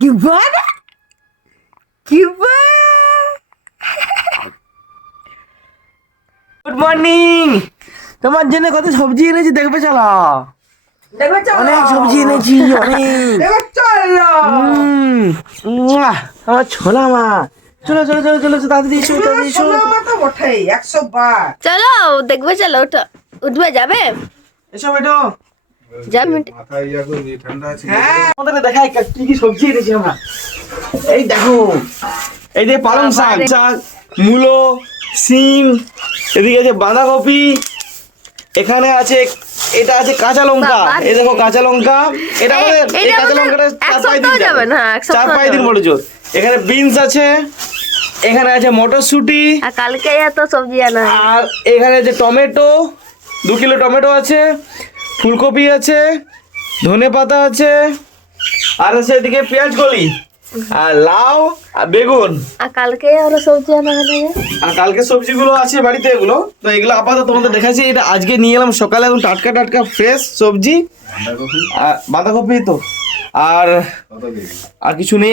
কি বলে কি গুড মর্নিং তোমার জন্য কত সবজি এনেছি দেখবে চলো। অনেক সবজি এনেছি অনেক। চলো। আমার ছোলা মা। চলো চলো চলো চলো তাড়াতাড়ি এসো এসো। চলো দেখবে চলো উঠবে যাবে? এসো বেটো। কি কি সবজি এনেছি আমরা। এই দেখো। এই যে পালং শাক শাক মূলো সিম এদিকে আছে বাঁধাকপি এখানে আছে এটা আছে কাঁচা লঙ্কা। এই দেখো কাঁচা লঙ্কা। এটা এই- আমাদের এই কাঁচা লঙ্কাটা চার পাঁচ দিন যাবে। না, চার পাঁচ দিন বলেছ এখানে বিনস আছে এখানে আছে মটরশুঁটি। আর কালকে এত সবজি আনা আর এখানে আছে টমেটো দু কিলো টমেটো আছে। ফুলকপি আছে ধনে পাতা আছে আর আছে এদিকে পেঁয়াজ কলি আর লাউ আর বেগুন। আর কালকে আরও সবজি আনা যে। আর কালকে সবজিগুলো আছে বাড়িতে এগুলো তো এগুলো আপাতত তোমাদের দেখাচ্ছি। এটা আজকে নিয়ে এলাম সকালে একদম টাটকা টাটকা ফ্রেশ সবজি বাঁধাকপি তো। আর আর কিছু নেই।